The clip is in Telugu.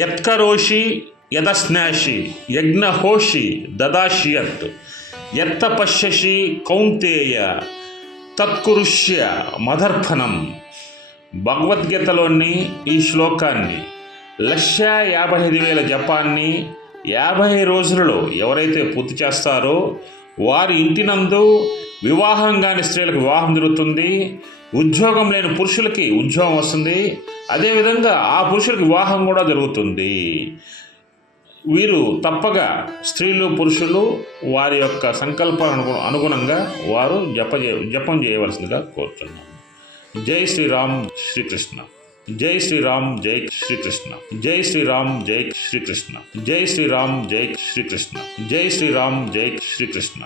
యత్కరోషి యదస్నాషి యజ్ఞహోషి దదాషియత్ యత్త పశ్యసి కౌంతేయ తత్కురుష్య మదర్పణం. భగవద్గీతలోని ఈ శ్లోకాన్ని 1,55,000 జపాన్ని 50 రోజులలో ఎవరైతే పూర్తి చేస్తారో వారి ఇంటినందు వివాహం కాని స్త్రీలకు వివాహం జరుగుతుంది, ఉద్యోగం లేని పురుషులకి ఉద్యోగం వస్తుంది, అదేవిధంగా ఆ పురుషులకు వివాహం కూడా జరుగుతుంది. వీరు తప్పగా స్త్రీలు పురుషులు వారి యొక్క సంకల్పాలకు అనుగుణంగా వారు జపం చేయవలసిందిగా కోరుతున్నాను. జై శ్రీరామ్ శ్రీకృష్ణ. జై శ్రీరామ్ జై శ్రీకృష్ణ. జై శ్రీరామ్ జై శ్రీకృష్ణ. జై శ్రీరామ్ జై శ్రీకృష్ణ. జై శ్రీరామ్ జై శ్రీకృష్ణ.